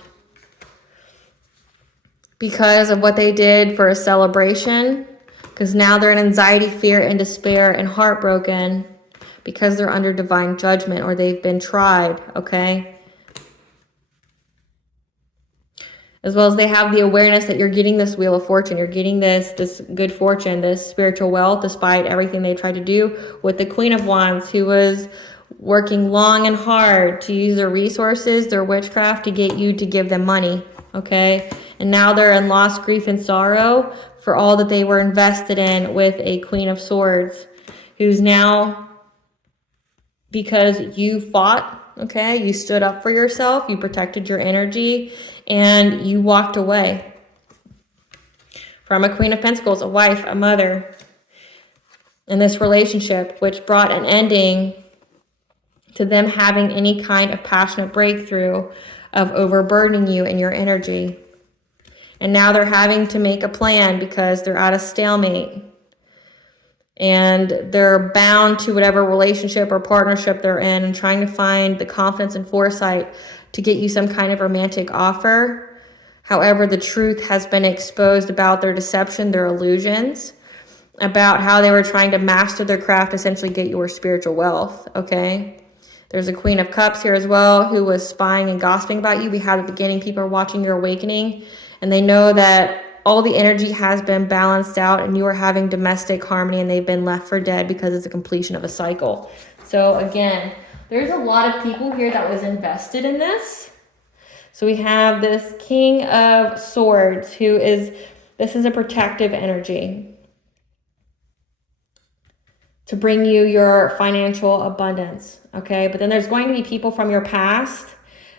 because of what they did for a celebration, because now they're in anxiety, fear, and despair and heartbroken because they're under divine judgment or they've been tried, okay? As well as they have the awareness that you're getting this Wheel of Fortune, you're getting this good fortune, this spiritual wealth, despite everything they tried to do with the Queen of Wands, who was working long and hard to use their resources, their witchcraft, to get you to give them money, okay? And now they're in loss, grief, and sorrow for all that they were invested in with a Queen of Swords, who's now, because you fought, okay, you stood up for yourself, you protected your energy, and you walked away from a Queen of Pentacles, a wife, a mother, in this relationship, which brought an ending to them having any kind of passionate breakthrough of overburdening you and your energy. And now they're having to make a plan because they're at a stalemate. And they're bound to whatever relationship or partnership they're in and trying to find the confidence and foresight to get you some kind of romantic offer. However, the truth has been exposed about their deception, their illusions, about how they were trying to master their craft, essentially get your spiritual wealth, okay? There's a Queen of Cups here as well who was spying and gossiping about you. We had at the beginning, people are watching your awakening, and they know that all the energy has been balanced out and you are having domestic harmony, and they've been left for dead because it's a completion of a cycle. So again, there's a lot of people here that was invested in this. So we have this King of Swords this is a protective energy to bring you your financial abundance, okay? But then there's going to be people from your past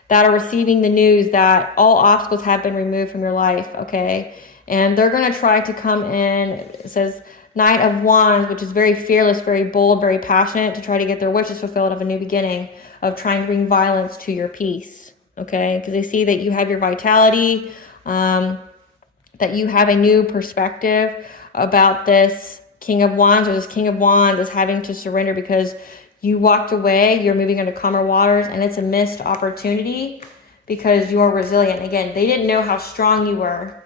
that are receiving the news that all obstacles have been removed from your life, okay? And they're going to try to come in, it says Knight of Wands, which is very fearless, very bold, very passionate, to try to get their wishes fulfilled of a new beginning, of trying to bring violence to your peace, okay? Because they see that you have your vitality, that you have a new perspective about this King of Wands, or this King of Wands is having to surrender because you walked away, you're moving into calmer waters, and it's a missed opportunity because you're resilient. Again, they didn't know how strong you were.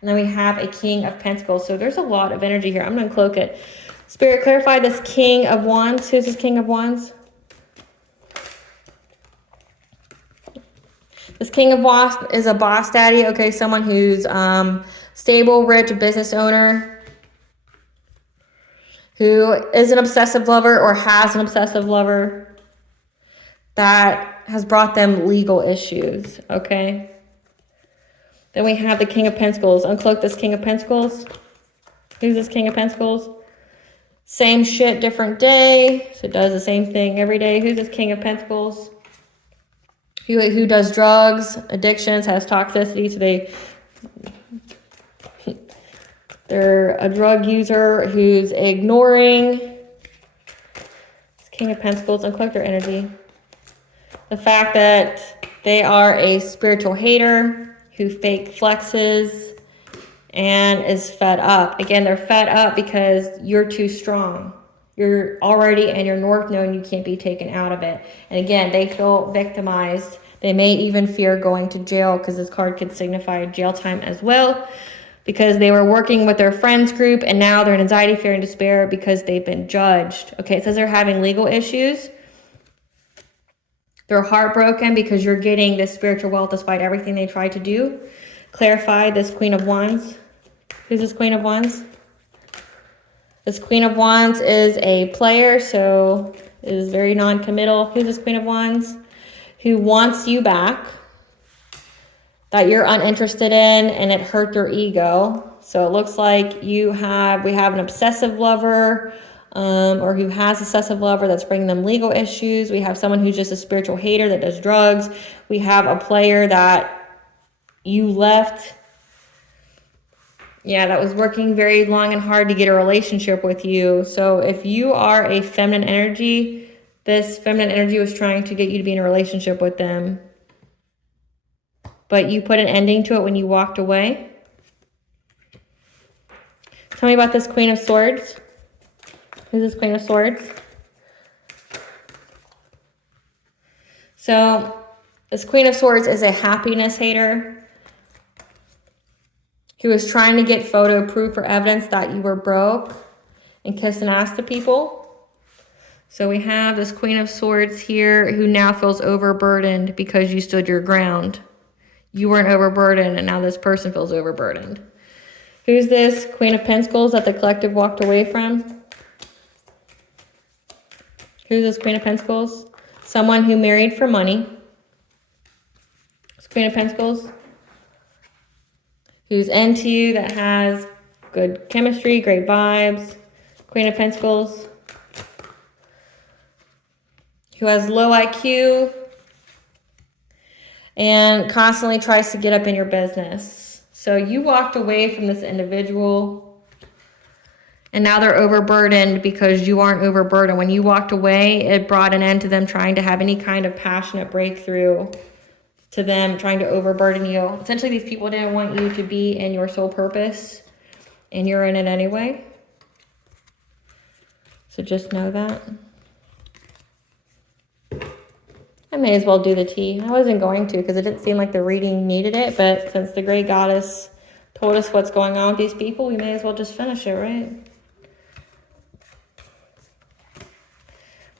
And then we have a King of Pentacles. So there's a lot of energy here. I'm going to cloak it. Spirit, clarify this King of Wands. Who's this King of Wands? This King of Wands is a boss daddy. Okay, someone who's stable, rich, a business owner, who is an obsessive lover or has an obsessive lover that has brought them legal issues, okay? Then we have the King of Pentacles. Uncloak this King of Pentacles. Who's this King of Pentacles? Same shit, different day. So it does the same thing every day. Who's this King of Pentacles? Who does drugs, addictions, has toxicity, so they're a drug user who's ignoring. This King of Pentacles, uncloak their energy. The fact that they are a spiritual hater who fake flexes and is fed up. Again, they're fed up because you're too strong. You're already in your North Node, you can't be taken out of it. And again, they feel victimized. They may even fear going to jail because this card could signify jail time as well, because they were working with their friends group and now they're in anxiety, fear, and despair because they've been judged. Okay, it says they're having legal issues. They're heartbroken because you're getting this spiritual wealth despite everything they tried to do. Clarify this Queen of Wands. Who's this Queen of Wands? This Queen of Wands is a player, so is very non-committal. Who's this Queen of Wands? Who wants you back, that you're uninterested in, and it hurt their ego. So it looks like we have an obsessive lover, or who has an obsessive lover that's bringing them legal issues. We have someone who's just a spiritual hater that does drugs. We have a player that you left, that was working very long and hard to get a relationship with you. So if you are a feminine energy, this feminine energy was trying to get you to be in a relationship with them, but you put an ending to it when you walked away. Tell me about this Queen of Swords. Who's this Queen of Swords? So this Queen of Swords is a happiness hater who is trying to get photo proof or evidence that you were broke and kissing ass to people. So we have this Queen of Swords here who now feels overburdened because you stood your ground. You weren't overburdened, and now this person feels overburdened. Who's this Queen of Pentacles that the collective walked away from? Who's this Queen of Pentacles? Someone who married for money. This Queen of Pentacles. Who's into you, that has good chemistry, great vibes. Queen of Pentacles. Who has low IQ and constantly tries to get up in your business. So you walked away from this individual and now they're overburdened because you aren't overburdened. When you walked away, it brought an end to them trying to have any kind of passionate breakthrough, to them trying to overburden you. Essentially, these people didn't want you to be in your soul purpose, and you're in it anyway. So just know that. I may as well do the tea. I wasn't going to because it didn't seem like the reading needed it, but since the Great Goddess told us what's going on with these people, we may as well just finish it, right?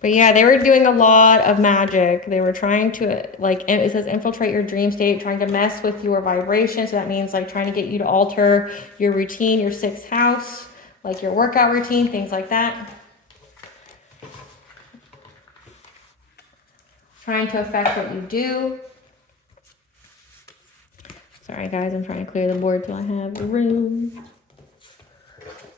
But yeah, they were doing a lot of magic. They were trying to, like, it says infiltrate your dream state, trying to mess with your vibration. So that means like trying to get you to alter your routine, your 6th house, like your workout routine, things like that. Trying to affect what you do. Sorry guys, I'm trying to clear the board till I have the room.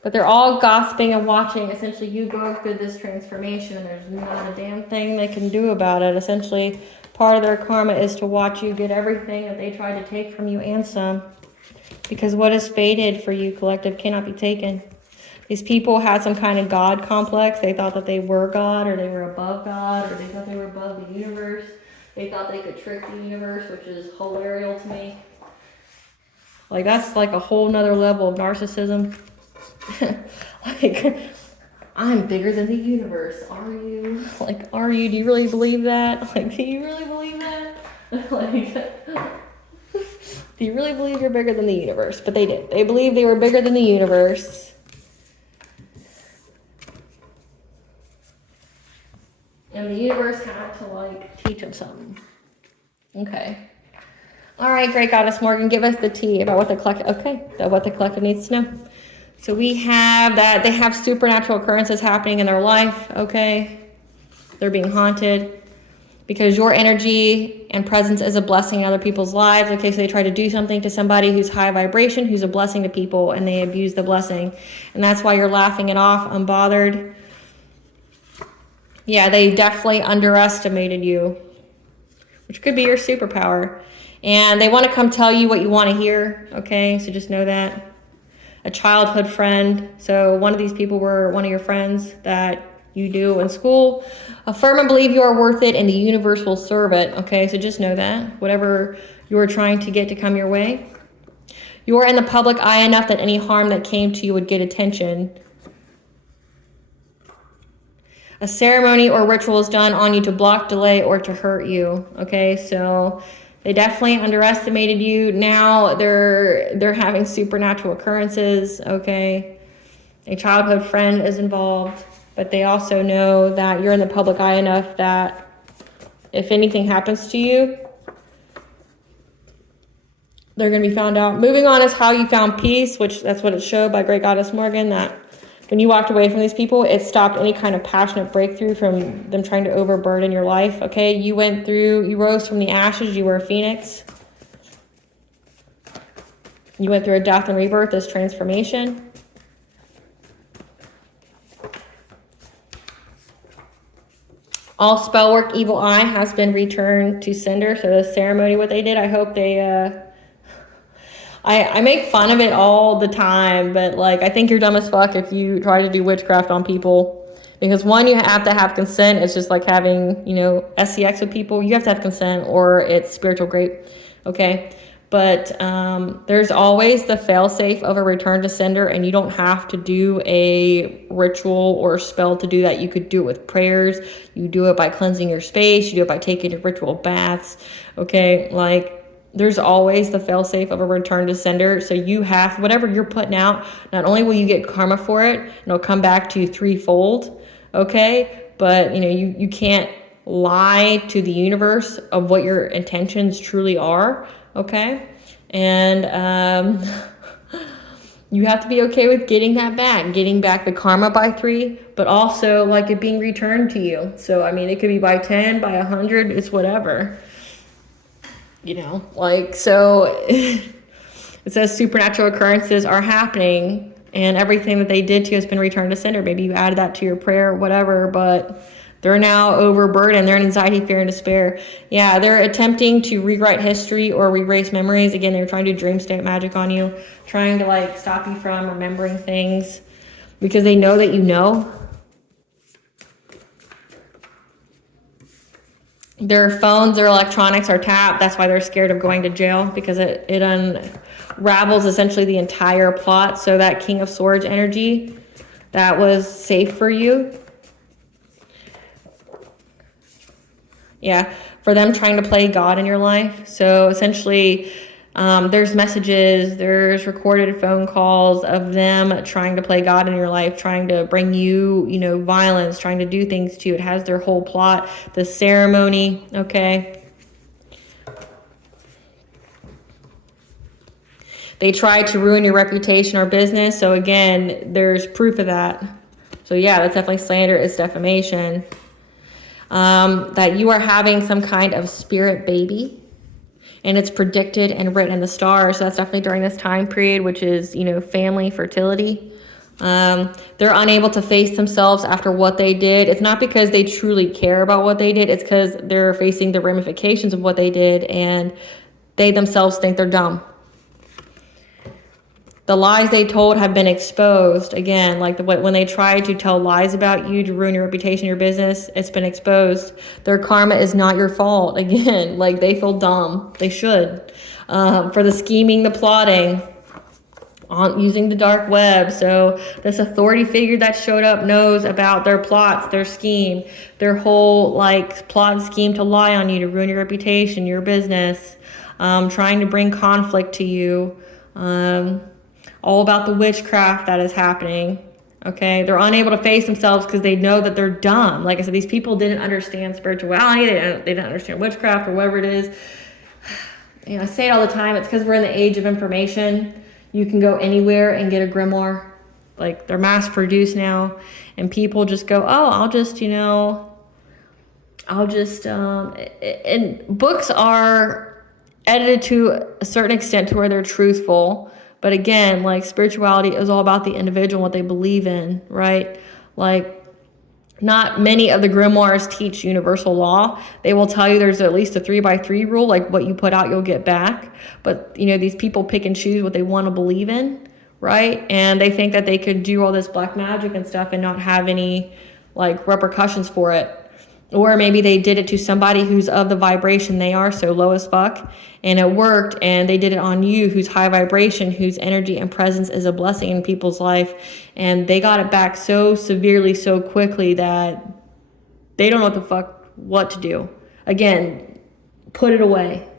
But they're all gossiping and watching essentially you go through this transformation. There's not a damn thing they can do about it. Essentially, part of their karma is to watch you get everything that they tried to take from you and some. Because what is fated for you, collective, cannot be taken. These people had some kind of God complex. They thought that they were God, or they were above God, or they thought they were above the universe. They thought they could trick the universe, which is hilarious to me. Like, that's like a whole nother level of narcissism. Like, I'm bigger than the universe. Are you? Like, are you? Do you really believe that? Like, do you really believe that? Like, do you really believe you're bigger than the universe? But they did. They believed they were bigger than the universe. And the universe had to, like, teach them something. Okay. All right, Great Goddess Morgan, give us the tea about what the collective, what the collective needs to know. So we have that they have supernatural occurrences happening in their life, okay? They're being haunted because your energy and presence is a blessing in other people's lives, okay? So they try to do something to somebody who's high vibration, who's a blessing to people, and they abuse the blessing. And that's why you're laughing it off, unbothered. Yeah, they definitely underestimated you, which could be your superpower. And they want to come tell you what you want to hear, okay? So just know that. A childhood friend. So one of these people were one of your friends that you do in school. Affirm and believe you are worth it and the universe will serve it, okay? So just know that. Whatever you're trying to get to come your way. You are in the public eye enough that any harm that came to you would get attention. A ceremony or ritual is done on you to block, delay, or to hurt you, okay? So they definitely underestimated you. Now they're having supernatural occurrences, okay? A childhood friend is involved, but they also know that you're in the public eye enough that if anything happens to you, they're going to be found out. Moving on is how you found peace, which that's what it showed by Great Goddess Morgan, that when you walked away from these people, it stopped any kind of passionate breakthrough from them trying to overburden your life, okay? You rose from the ashes, you were a phoenix. You went through a death and rebirth, this transformation. All spell work, evil eye has been returned to sender. So the ceremony, what they did, I hope they... I make fun of it all the time, but like I think you're dumb as fuck if you try to do witchcraft on people. Because one, you have to have consent. It's just like having, SCX with people. You have to have consent or it's spiritual grape, okay? But there's always the fail-safe of a return to sender, and you don't have to do a ritual or spell to do that. You could do it with prayers. You do it by cleansing your space. You do it by taking your ritual baths, okay? Like, there's always the fail-safe of a return to sender. So you have, whatever you're putting out, not only will you get karma for it, it'll come back to you threefold, okay? But, you can't lie to the universe of what your intentions truly are, okay? And you have to be okay with getting that back, getting back the karma by 3, but also like it being returned to you. So, it could be by 10, by 100, it's whatever. So it says supernatural occurrences are happening and everything that they did to you has been returned to sender. Maybe you added that to your prayer, whatever, but they're now overburdened. They're in anxiety, fear, and despair. Yeah, they're attempting to rewrite history or erase memories. Again, they're trying to do dream state magic on you, trying to stop you from remembering things because they know that you know. Their phones, their electronics are tapped. That's why they're scared of going to jail, because it unravels essentially the entire plot. So that King of Swords energy, that was safe for you. Yeah, for them trying to play God in your life. So essentially, there's messages, there's recorded phone calls of them trying to play God in your life, trying to bring you, you know, violence, trying to do things to you. It has their whole plot, the ceremony, okay? They try to ruin your reputation or business. So again, there's proof of that. So yeah, that's definitely slander. It's defamation. That you are having some kind of spirit baby, and it's predicted and written in the stars. So that's definitely during this time period, which is, you know, family, fertility. They're unable to face themselves after what they did. It's not because they truly care about what they did. It's because they're facing the ramifications of what they did, and they themselves think they're dumb. The lies they told have been exposed. Again, like when they try to tell lies about you to ruin your reputation, your business, it's been exposed. Their karma is not your fault. Again, like they feel dumb. They should. For the scheming, the plotting, on using the dark web. So this authority figure that showed up knows about their plots, their scheme, their whole like plot and scheme to lie on you, to ruin your reputation, your business, trying to bring conflict to you. All about the witchcraft that is happening. Okay, they're unable to face themselves because they know that they're dumb. Like I said, these people didn't understand spirituality. They didn't understand witchcraft or whatever it is. You know, I say it all the time. It's because we're in the age of information. You can go anywhere and get a grimoire. Like they're mass produced now, and people just go, oh, I'll just, and books are edited to a certain extent to where they're truthful. But again, like spirituality is all about the individual, what they believe in, right? Like not many of the grimoires teach universal law. They will tell you there's at least a 3x3 rule, like what you put out, you'll get back. But, you know, these people pick and choose what they want to believe in, right? And they think that they could do all this black magic and stuff and not have any like repercussions for it. Or maybe they did it to somebody who's of the vibration they are, so low as fuck, and it worked, and they did it on you, who's high vibration, whose energy and presence is a blessing in people's life, and they got it back so severely, so quickly that they don't know what to do. Again, put it away.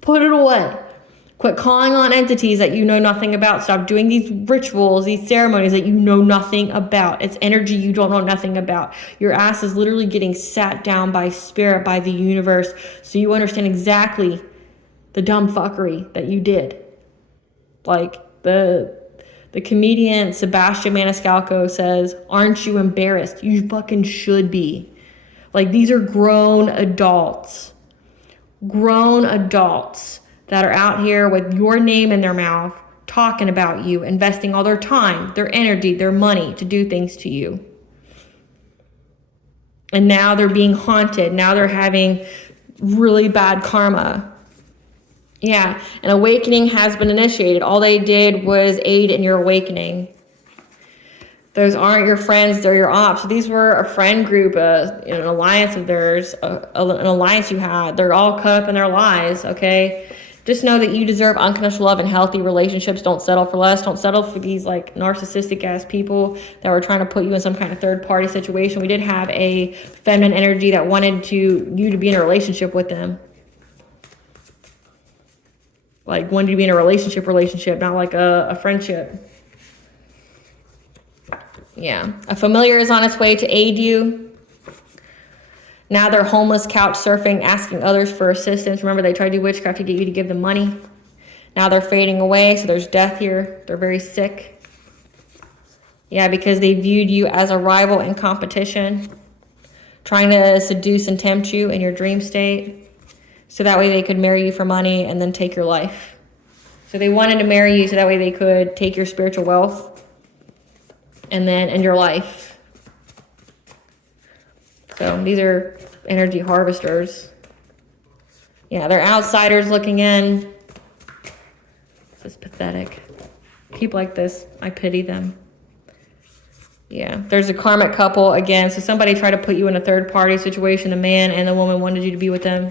Put it away. Quit calling on entities that you know nothing about. Stop doing these rituals, these ceremonies that you know nothing about. It's energy you don't know nothing about. Your ass is literally getting sat down by spirit, by the universe, so you understand exactly the dumb fuckery that you did. Like the comedian Sebastian Maniscalco says, aren't you embarrassed? You fucking should be. Like these are grown adults that are out here with your name in their mouth, talking about you, investing all their time, their energy, their money to do things to you. And now they're being haunted. Now they're having really bad karma. Yeah, an awakening has been initiated. All they did was aid in your awakening. Those aren't your friends, they're your ops. So these were a friend group, an alliance of theirs, an alliance you had. They're all caught up in their lies, okay? Just know that you deserve unconditional love and healthy relationships. Don't settle for less. Don't settle for these like narcissistic ass people that were trying to put you in some kind of third party situation. We did have a feminine energy that wanted you to be in a relationship with them. Like wanted to be in a relationship, not like a friendship. Yeah. A familiar is on its way to aid you. Now they're homeless, couch surfing, asking others for assistance. Remember, they tried to do witchcraft to get you to give them money. Now they're fading away, so there's death here. They're very sick. Yeah, because they viewed you as a rival in competition, trying to seduce and tempt you in your dream state, so that way they could marry you for money and then take your life. So they wanted to marry you so that way they could take your spiritual wealth and then end your life. So these are energy harvesters. Yeah, they're outsiders looking in. This is pathetic. People like this, I pity them. Yeah, there's a karmic couple again. So somebody tried to put you in a third party situation. The man and the woman wanted you to be with them.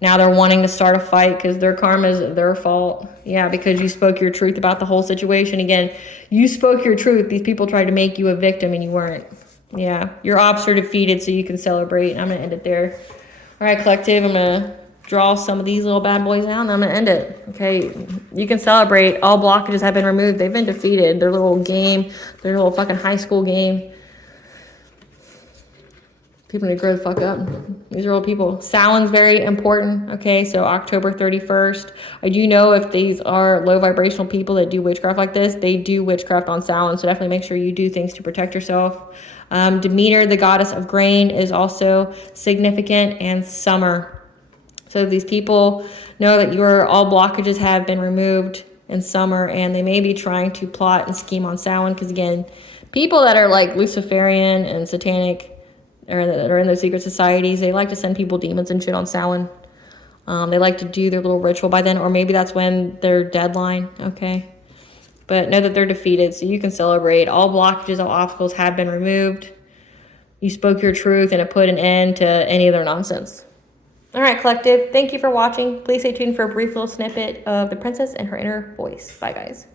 Now they're wanting to start a fight because their karma is their fault. Yeah, because you spoke your truth about the whole situation. Again, you spoke your truth. These people tried to make you a victim and you weren't. Yeah, your ops are defeated, so you can celebrate. I'm going to end it there. All right, collective, I'm going to draw some of these little bad boys out, and I'm going to end it. Okay, you can celebrate. All blockages have been removed. They've been defeated. Their little game, their little fucking high school game. People need to grow the fuck up. These are all people. Samhain's very important. Okay, so October 31st. I do know if these are low vibrational people that do witchcraft like this, they do witchcraft on Samhain. So definitely make sure you do things to protect yourself. Demeter, the goddess of grain, is also significant, and summer. So these people know that all blockages have been removed in summer, and they may be trying to plot and scheme on Samhain. Because again, people that are like Luciferian and satanic, or that are in those secret societies, they like to send people demons and shit on Samhain. They like to do their little ritual by then, or maybe that's when their deadline, okay? But know that they're defeated, so you can celebrate. All blockages, all obstacles have been removed. You spoke your truth, and it put an end to any of their nonsense. All right, collective, thank you for watching. Please stay tuned for a brief little snippet of the princess and her inner voice. Bye, guys.